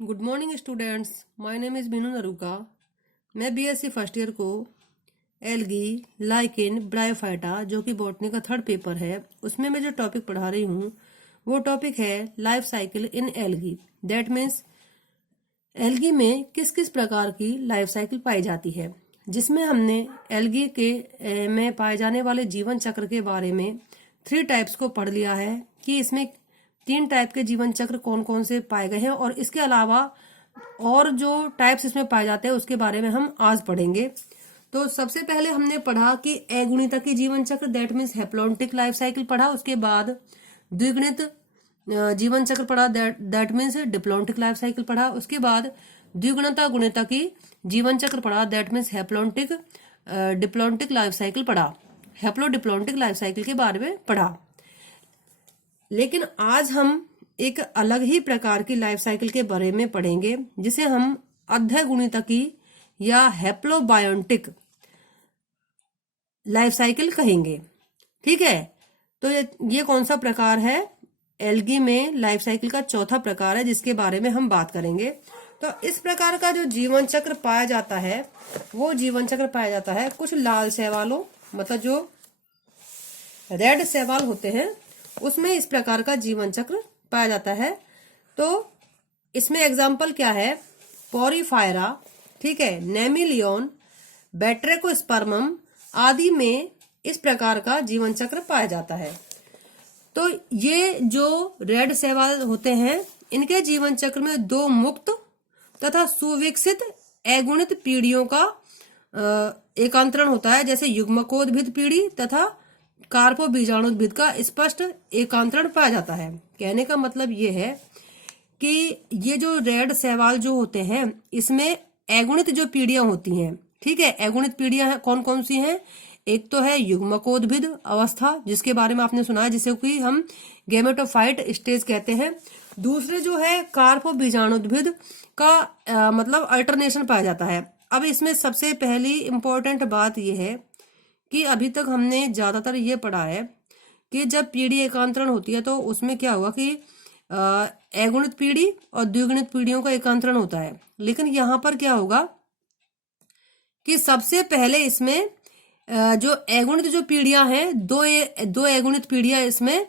Good morning students, my name is Meenu Naruka. मैं BSc first year को algae, lichen, bryophyta जो कि बॉटनी का थर्ड पेपर है, उसमें मैं जो टॉपिक पढ़ा रही हूँ वो टॉपिक है life cycle in algae. That means algae में किस किस प्रकार की लाइफ साइकिल पाई जाती है, जिसमें हमने एल्गी के में पाए जाने वाले जीवन चक्र के बारे में 3 टाइप्स को पढ़ लिया है कि इसमें 3 टाइप के जीवन चक्र कौन कौन से पाए गए हैं, और इसके अलावा और जो टाइप्स इसमें पाए जाते हैं उसके बारे में हम आज पढ़ेंगे। तो सबसे पहले हमने पढ़ा कि अगुणित की जीवन चक्र, that means haplontic life cycle पढ़ा। उसके बाद द्विगुणित जीवन चक्र पढ़ा, that means diplontic life cycle पढ़ा। उसके बाद द्विगुणता गुणिता की जीवन चक्र पढ़ा, that means haplontic diplontic life cycle पढ़ा, हैप्लो डिप्लॉन्टिक लाइफ साइकिल के बारे में पढ़ा। लेकिन आज हम एक अलग ही प्रकार की लाइफ साइकिल के बारे में पढ़ेंगे, जिसे हम अर्धगुणितकी या हैप्लोबायोटिक लाइफ साइकिल कहेंगे। ठीक है, तो ये कौन सा प्रकार है? एल्गी में लाइफ साइकिल का चौथा प्रकार है, जिसके बारे में हम बात करेंगे। तो इस प्रकार का जो जीवन चक्र पाया जाता है वो जीवन चक्र पाया जाता है कुछ लाल शैवालों, मतलब जो रेड शैवाल होते हैं उसमें इस प्रकार का जीवन चक्र पाया जाता है। तो इसमें एग्जाम्पल क्या है? पोरीफायरा, ठीक है, नेमिलियन, बैट्रेकोस्पर्मम आदि में इस प्रकार का जीवन चक्र पाया जाता है। तो ये जो रेड शैवाल होते हैं इनके जीवन चक्र में 2 मुक्त तथा सुविकसित अगुणित पीढ़ियों का एकांतरण होता है, जैसे युग्मकोद्भिद पीढ़ी तथा कार्पो बीजाणुद्भिद का स्पष्ट एकांतरण पाया जाता है। कहने का मतलब ये है कि ये जो रेड शैवाल जो होते हैं इसमें अगुणित जो पीढ़ियां होती हैं, ठीक है, अगुणित पीढ़ियां कौन कौन सी हैं? एक तो है युग्मकोद्भिद अवस्था, जिसके बारे में आपने सुना है, जिसे कि हम गैमेटोफाइट स्टेज कहते हैं। दूसरे जो है कार्पो बीजाणुद्भिद का मतलब अल्टरनेशन पाया जाता है। अब इसमें सबसे पहली इंपॉर्टेंट बात यह है कि अभी तक हमने ज्यादातर ये पढ़ा है कि जब पीढ़ी एकांतरण होती है तो उसमें क्या होगा कि अगुणित पीढ़ी और द्विगुणित पीढ़ियों का एकांतरण होता है। लेकिन यहाँ पर क्या होगा कि सबसे पहले इसमें जो अगुणित जो पीढ़ियां हैं, दो अगुणित पीढ़ियां इसमें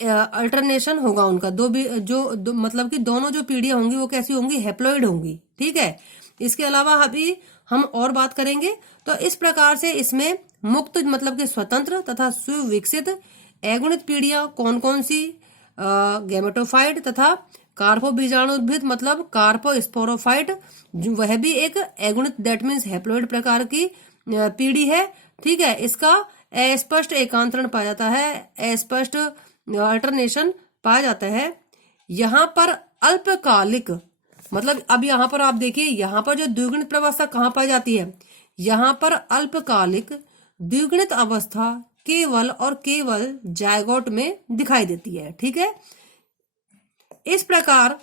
अल्टरनेशन होगा उनका। मतलब कि दोनों जो पीढ़ियां होंगी वो कैसी होंगी? हैप्लॉइड होंगी। ठीक है, इसके अलावा अभी हम और बात करेंगे। तो इस प्रकार से इसमें मुक्त मतलब कि स्वतंत्र तथा सुविकसित अगुणित पीढ़ियां कौन कौन सी? गैमेटोफाइट तथा कार्पो बीजाणुद्भिद मतलब कार्पोस्पोरोफाइट, वह भी एक अगुणित दैट मीन्स हैप्लॉइड प्रकार की पीढ़ी है। ठीक है, इसका अस्पष्ट एकांतरण पाया जाता है, अस्पष्ट अल्टरनेशन पाया जाता है। यहाँ पर अल्पकालिक मतलब अब यहाँ पर आप देखिए, यहाँ पर जो द्विगुणित प्रवस्था कहाँ पाई जाती है? यहाँ पर अल्पकालिक द्विगुणित अवस्था केवल और केवल जायगोट में दिखाई देती है। ठीक है, इस प्रकार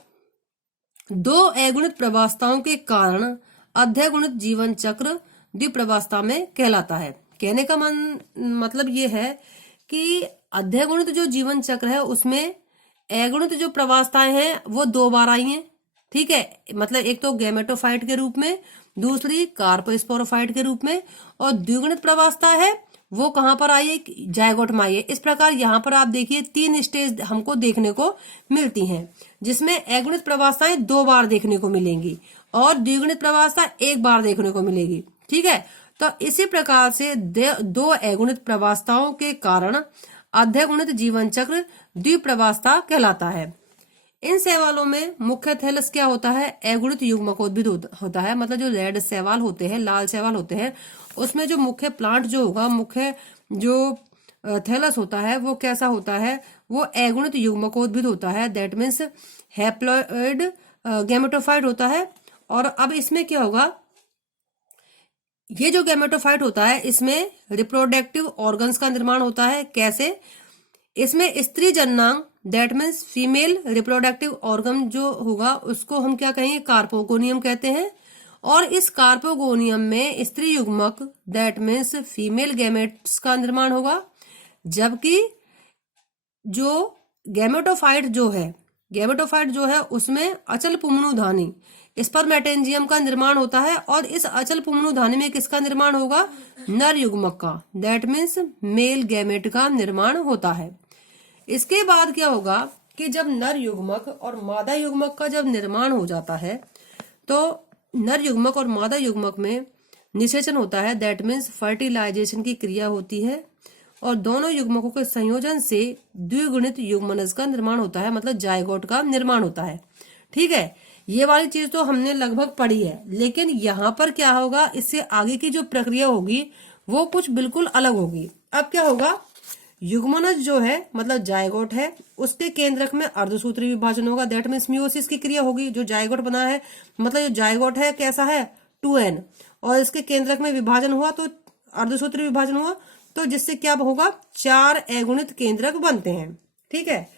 2 अगुणित प्रवस्थाओं के कारण अर्धगुणित जीवन चक्र द्विप्रवस्था में कहलाता है। कहने का मतलब ये है कि अर्धगुणित जो जीवन चक्र है उसमें अगुणित जो प्रवस्थाएं हैं वो 2 बार आई हैं। ठीक है, मतलब एक तो गैमेटोफाइट के रूप में, दूसरी कार्पोस्पोरोफाइट के रूप में, और द्विगुणित प्रवस्था है वो कहां पर आई है? जायगोट में आई है। इस प्रकार यहाँ पर आप देखिए 3 स्टेज हमको देखने को मिलती हैं, जिसमें अगुणित प्रवस्थाएं 2 बार देखने को मिलेंगी और द्विगुणित प्रवस्था 1 बार देखने को मिलेगी। ठीक है, तो इसी प्रकार से 2 अगुणित प्रवस्थाओं के कारण अर्धगुणित जीवन चक्र द्विप्रवस्था कहलाता है। इन शैवालों में मुख्य थैलस क्या होता है? अगुणित युग्मकोद्भिद होता है। मतलब जो रेड शैवाल होते हैं, लाल शैवाल होते हैं, उसमें जो मुख्य प्लांट जो होगा, मुख्य जो थैलस होता है वो कैसा होता है? वो अगुणित युग्मकोद्भिद होता है, दैट मीन्स हैप्लॉइड गैमेटोफाइट होता है। और अब इसमें क्या होगा? ये जो गैमेटोफाइट होता है इसमें रिप्रोडक्टिव ऑर्गन्स का निर्माण होता है। कैसे? इसमें स्त्री जननांग that means female reproductive organ जो होगा उसको हम क्या कहेंगे? कार्पोगोनियम कहते हैं। और इस कार्पोगोनियम में स्त्री युग्मक दैट मीन्स फीमेल गैमेट्स का निर्माण होगा, जबकि जो गैमेटोफाइट जो है गैमेटोफाइट जो है उसमें अचल पुंजनुधानी स्पर्मेटेंजियम का निर्माण होता है, और इस अचल पुंजनुधानी में किसका निर्माण होगा? नर युग्मक का, दैट मीन्स मेल गैमेट का निर्माण होता है। इसके बाद क्या होगा कि जब नर युग्मक और मादा युग्मक का जब निर्माण हो जाता है तो नर युग्मक और मादा युग्मक में निषेचन होता है, दैट मीन्स फर्टिलाइजेशन की क्रिया होती है, और दोनों युग्मकों के संयोजन से द्विगुणित युग्मनज का निर्माण होता है, मतलब जायगोट का निर्माण होता है। ठीक है, ये वाली चीज तो हमने लगभग पढ़ी है, लेकिन यहाँ पर क्या होगा, इससे आगे की जो प्रक्रिया होगी वो कुछ बिल्कुल अलग होगी। अब क्या होगा, युग्मनज जो है मतलब जायगोट है, उसके केंद्रक में अर्धसूत्री विभाजन होगा, दैट मीन्स मियोसिस की क्रिया होगी। जो जायगोट बना है मतलब जो जायगोट है कैसा है, 2n, और इसके केंद्रक में विभाजन हुआ तो अर्धसूत्री विभाजन हुआ, तो जिससे क्या होगा, 4 अगुणित केंद्रक बनते हैं। ठीक है,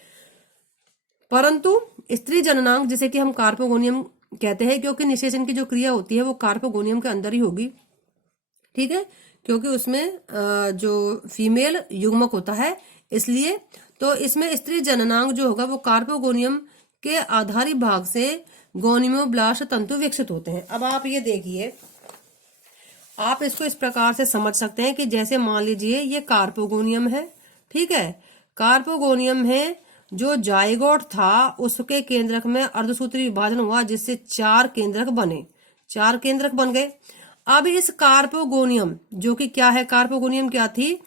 परंतु स्त्री जननांग जिसे कि हम कार्पोगोनियम कहते हैं, क्योंकि निषेचन की जो क्रिया होती है वो कार्पोगोनियम के अंदर ही होगी। ठीक है, क्योंकि उसमें जो फीमेल युग्मक होता है इसलिए, तो इसमें स्त्री जननांग जो होगा वो कार्पोगोनियम के आधारी भाग से गोनियोब्लास्ट तंतु विकसित होते हैं। अब आप ये देखिए, आप इसको इस प्रकार से समझ सकते हैं कि जैसे मान लीजिए ये कार्पोगोनियम है। ठीक है, कार्पोगोनियम है, जो जायगोट था उसके केंद्रक में अर्धसूत्री विभाजन हुआ जिससे 4 केंद्रक बने, 4 केंद्रक बन गए। अब इस कार्पोगोनियम जो कि क्या है, कार्पोगोनियम क्या थी,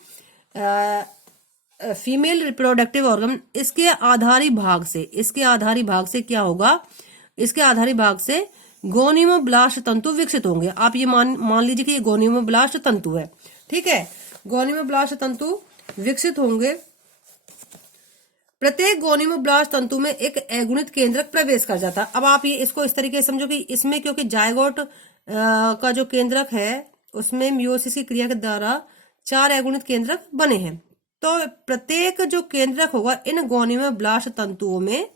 फीमेल रिप्रोडक्टिव ऑर्गन, इसके आधारी भाग से क्या होगा, इसके आधारी भाग से गोनियोब्लास्ट तंतु विकसित होंगे। आप ये मान लीजिए कि ये गोनियोब्लास्ट तंतु है। ठीक है, गोनियोब्लास्ट तंतु विकसित होंगे। प्रत्येक गोनियोब्लास्ट तंतु में एक अगुणित केंद्रक प्रवेश कर जाता है। अब आप ये इसको इस तरीके से समझो कि इसमें क्योंकि जायगोट का जो केंद्रक है उसमें मियोसिस की क्रिया के द्वारा 4 अगुणित केंद्रक बने हैं, तो प्रत्येक जो केंद्रक होगा इन गोनियोब्लास्ट तंतुओं में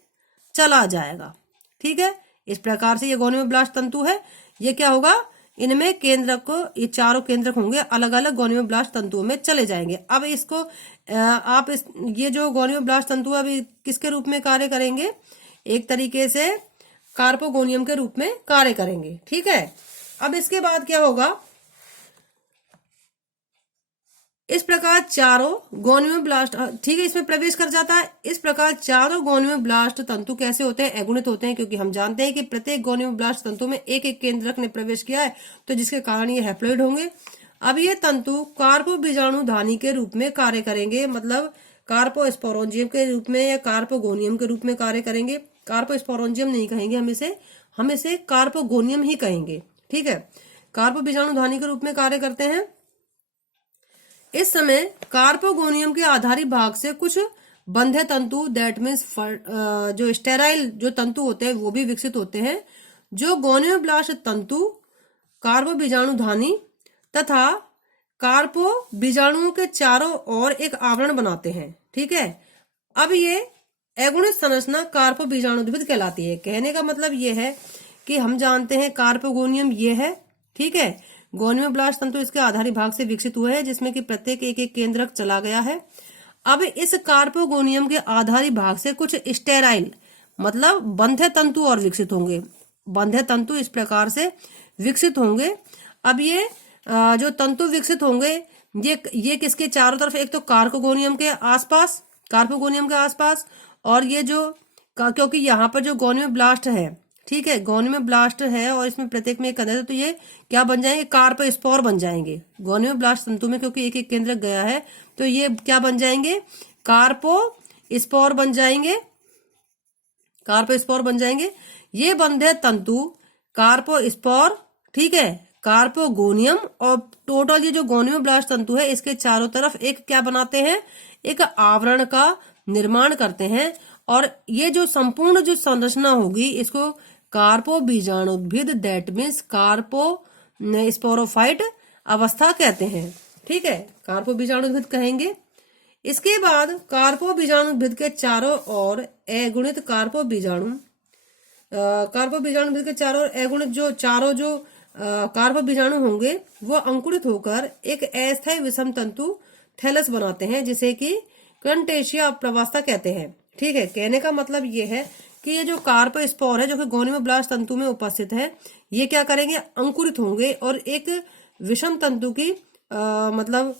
चला जाएगा। ठीक है, इस प्रकार से ये गोनियोब्लास्ट तंतु है, ये क्या होगा, इनमें केंद्रक को, ये चारों केंद्रक होंगे अलग अलग गोनियोब्लास्ट तंतुओं में चले जाएंगे। अब इसको आप ये जो गोनियोब्लास्ट तंतु अभी किसके रूप में कार्य करेंगे, एक तरीके से कार्पोगोनियम के रूप में कार्य करेंगे। ठीक है, अब इसके बाद क्या होगा, इस प्रकार चारों गोनियोब्लास्ट, ठीक है, इसमें प्रवेश कर जाता है। इस प्रकार चारों गोनियोब्लास्ट तंतु कैसे होते हैं, अगुणित होते हैं, क्योंकि हम जानते हैं कि प्रत्येक गोनियोब्लास्ट तंतु में एक एक केंद्रक ने प्रवेश किया है, तो जिसके कारण ये हैप्लॉइड होंगे। अब ये तंतु कार्पोबीजाणुधानी के रूप में कार्य करेंगे, मतलब कार्पोस्पोरोंजियम के रूप में या कार्पोगोनियम के रूप में कार्य करेंगे। कार्पोस्पोरोंजियम नहीं कहेंगे हम इसे कार्पोगोनियम ही कहेंगे। ठीक है, कार्पोबीजाणुधानी के रूप में कार्य करते हैं। इस समय कार्पोगोनियम के आधारी भाग से कुछ बंधे तंतु, दैट मीन्स जो स्टेराइल जो तंतु होते हैं वो भी विकसित होते हैं, जो गोनियोब्लास्ट तंतु कार्पोबीजाणुधानी तथा कार्पो बीजाणुओं के चारों ओर एक आवरण बनाते हैं। ठीक है, अब ये अगुणित संरचना कार्पो बीजाणुद्भिद कहलाती है। कहने का मतलब ये है कि हम जानते हैं कार्पोगोनियम ये है। ठीक है, गोनियोब्लास्ट तंतु इसके आधारी भाग से विकसित हुए हैं, जिसमें कि प्रत्येक एक एक केंद्रक चला गया है। अब इस कार्पोगोनियम के आधारी भाग से कुछ स्टेराइल मतलब बंधे तंतु और विकसित होंगे। बंधे तंतु इस प्रकार से विकसित होंगे। अब ये जो तंतु विकसित होंगे ये किसके चारों तरफ, एक तो कार्पोगोनियम के आसपास, और ये जो क्योंकि यहाँ पर जो गोनियोब्लास्ट है, ठीक है, गोनियोब्लास्ट है और इसमें प्रत्येक में एक केंद्र है, तो ये क्या बन जाएंगे, कार्पोस्पोर बन जाएंगे। गोनियोब्लास्ट तंतु में क्योंकि एक एक केंद्रक गया है तो ये क्या बन जाएंगे, कार्पोस्पोर बन जाएंगे। ये बंधे तंतु कार्पोस्पोर, ठीक है, कार्पोगोनियम और टोटल ये जो गोनियोब्लास्ट तंतु है इसके चारों तरफ एक क्या बनाते हैं, एक आवरण का निर्माण करते हैं, और ये जो संपूर्ण जो संरचना होगी इसको कार्पोबीजाणुद्भिद, दैट मीन्स कार्पोस्पोरोफाइट अवस्था कहते हैं। ठीक है, कार्पोबीजाणुद्भिद कहेंगे। इसके बाद कार्पोबीजाणुद्भिद के चारों ओर अगुणित कार्पोबीजाणुद्भिद के चारों ओर अगुणित जो कार्पोबीजाणु होंगे वो अंकुरित होकर एक अस्थायी विषम तंतु थैलस बनाते हैं, जिसे कि कंटेशिया प्रवास्ता कहते हैं। ठीक है, कहने का मतलब ये है कि ये जो कार्पोस्पोर है जो कि गोनियोब्लास्ट तंतु में उपस्थित है, ये क्या करेंगे, अंकुरित होंगे और एक विषम तंतु की मतलब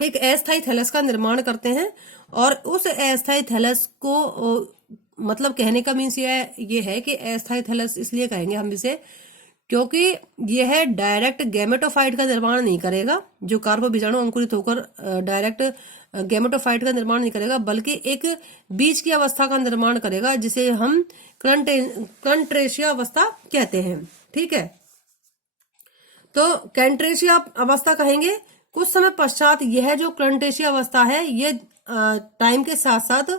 एक अस्थायी थैलस का निर्माण करते हैं। और उस अस्थायी थैलस को मतलब कहने का मीन्स ये है कि अस्थायी थैलस इसलिए कहेंगे हम इसे क्योंकि यह डायरेक्ट गैमेटोफाइट का निर्माण नहीं करेगा। जो कार्पो बीजाणु अंकुरित होकर डायरेक्ट गैमेटोफाइट का निर्माण नहीं करेगा, बल्कि एक बीज की अवस्था का निर्माण करेगा जिसे हम कंट्रेशिया अवस्था कहते हैं। ठीक है, तो कैंट्रेशिया अवस्था कहेंगे। कुछ समय पश्चात यह जो कंट्रेशिया अवस्था है ये टाइम के साथ साथ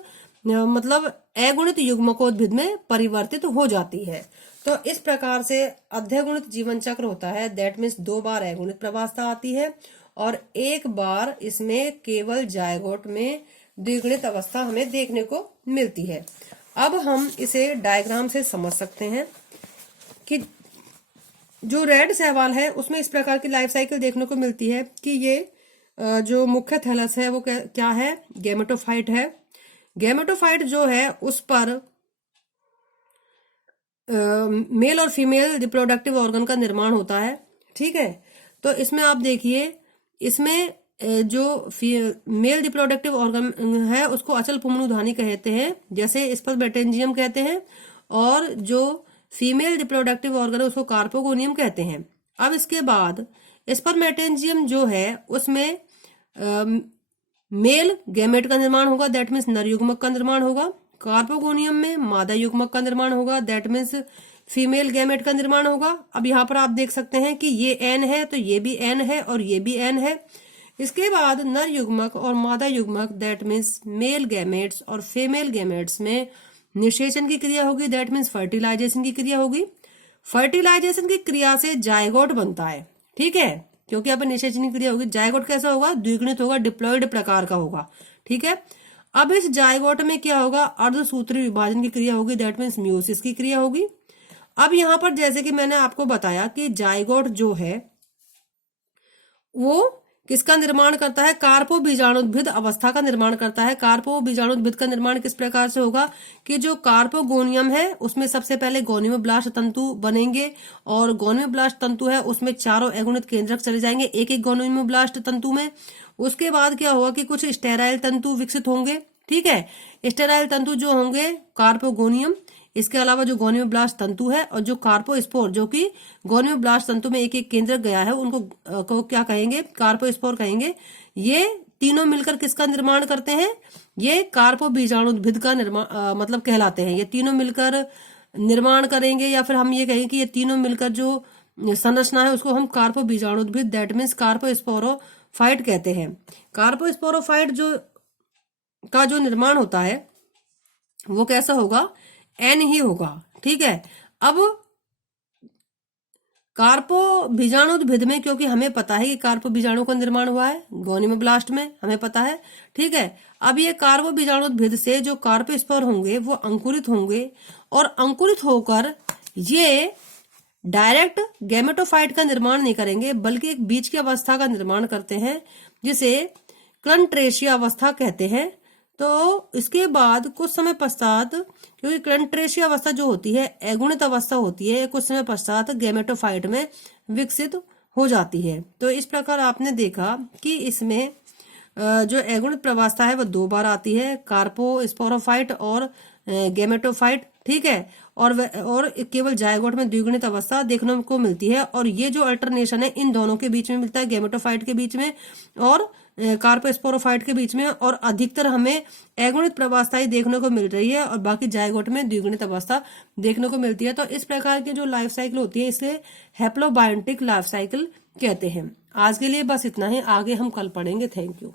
मतलब अगुणित युग्मकोद्भिद में परिवर्तित हो जाती है। तो इस प्रकार से अध्यगुणित जीवन चक्र होता है। दैट मीन्स 2 बार अगुणित प्रवास्ता आती है और 1 बार इसमें केवल जायगोट में द्विगुणित अवस्था हमें देखने को मिलती है। अब हम इसे डायग्राम से समझ सकते हैं कि जो रेड सहवाल है उसमें इस प्रकार की लाइफ साइकिल देखने को मिलती है कि ये जो मुख्य थैलस है वो क्या है, गैमेटोफाइट है। गैमेटोफाइट जो है उस पर मेल और फीमेल रिप्रोडक्टिव ऑर्गन का निर्माण होता है। ठीक है, तो इसमें आप देखिए, इसमें जो मेल रिप्रोडक्टिव ऑर्गन है उसको अचल पुंमनुधानी कहते हैं, जैसे स्पर्मेटेंजियम कहते हैं, और जो फीमेल रिप्रोडक्टिव ऑर्गन है उसको कार्पोगोनियम कहते हैं। अब इसके बाद स्पर्मेटेंजियम जो है उसमें मेल गैमेट का निर्माण होगा, दैट मीन्स नर युग्मक का निर्माण होगा। कार्पोगोनियम में मादा युग्मक का निर्माण होगा, दैट मीन्स फीमेल गैमेट का निर्माण होगा। अब यहाँ पर आप देख सकते हैं कि ये एन है तो ये भी एन है और ये भी एन है। इसके बाद नर युग्मक और मादा युग्मक, दैट मीन्स मेल गैमेट्स और फीमेल गैमेट्स में निषेचन की क्रिया होगी, दैट मीन्स फर्टिलाइजेशन की क्रिया होगी। फर्टिलाइजेशन की क्रिया से जायगोट बनता है। ठीक है, क्योंकि यहाँ पर निषेचन की क्रिया होगी। जायगोट कैसा होगा, द्विगुणित होगा, डिप्लॉइड प्रकार का होगा। ठीक है, अब इस जायगोट में क्या होगा, अर्धसूत्री विभाजन की क्रिया होगी, दैट मीन्स म्यूसिस की क्रिया होगी। अब यहाँ पर जैसे कि मैंने आपको बताया कि जायगोट जो है वो किसका निर्माण करता है, कार्पो बीजाणुद्भिद अवस्था का निर्माण करता है। कार्पो बीजाणुद्भिद का निर्माण किस प्रकार से होगा कि जो कार्पोगोनियम है उसमें सबसे पहले गोनियोब्लास्ट तंतु बनेंगे और गोनियोब्लास्ट तंतु है उसमें चारों अगुणित केंद्रक चले जाएंगे एक एक गोनियोब्लास्ट तंतु में। उसके बाद क्या होगा कि कुछ स्टेराइल तंतु विकसित होंगे। ठीक है, स्टेराइल तंतु जो होंगे कार्पोगोनियम, इसके अलावा जो गोनियोब्लास्ट तंतु है और जो कार्पोस्पोर जो कि गोनियोब्लास्ट तंतु में एक एक केंद्रक गया है उनको क्या कहेंगे, कार्पोस्पोर कहेंगे। ये तीनों मिलकर किसका निर्माण करते हैं, ये कार्पो बीजाणुद्भिद का निर्माण मतलब कहलाते हैं। ये तीनों मिलकर निर्माण करेंगे, या फिर हम ये कहेंगे कि ये तीनों मिलकर जो संरचना है उसको हम कार्पो बीजाणुद्भिद, दैट मीन्स कार्पोस्पोरोफाइट कहते हैं। कार्पोस्पोरोफाइट जो निर्माण होता है वो कैसा होगा, एन ही होगा। ठीक है, अब कार्पो बीजाणुद्भिद में क्योंकि हमें पता है कि कार्पो बीजाणु का निर्माण हुआ है गोनियोब्लास्ट में, हमें पता है। ठीक है, अब ये कार्पो बीजाणुद्भिद से जो कार्पोस्पोर होंगे वो अंकुरित होंगे और अंकुरित होकर ये डायरेक्ट गैमेटोफाइट का निर्माण नहीं करेंगे बल्कि एक बीज की अवस्था का निर्माण करते हैं जिसे कंट्रेशिया अवस्था कहते हैं। तो इसके बाद कुछ समय पश्चात, क्योंकि कंट्रेशिया अवस्था जो होती है अगुणित अवस्था होती है, कुछ समय पश्चात गैमेटोफाइट में विकसित हो जाती है। तो इस प्रकार आपने देखा कि इसमें जो अगुणित प्रवास्ता है वो 2 बार आती है, कार्पोस्पोरोफाइट और गैमेटोफाइट। ठीक है, और केवल जायगोट में द्विगुणित अवस्था देखने को मिलती है। और ये जो अल्टरनेशन है इन दोनों के बीच में मिलता है, गैमेटोफाइट के बीच में और कार्पोस्पोरोफाइट के बीच में। और अधिकतर हमें अगुणित प्रवास्ता ही देखने को मिल रही है और बाकी जायगोट में द्विगुणित अवस्था देखने को मिलती है। तो इस प्रकार की जो लाइफ साइकिल होती है इसे हैप्लोबायोटिक लाइफ साइकिल कहते हैं। आज के लिए बस इतना ही, आगे हम कल पढ़ेंगे। Thank you.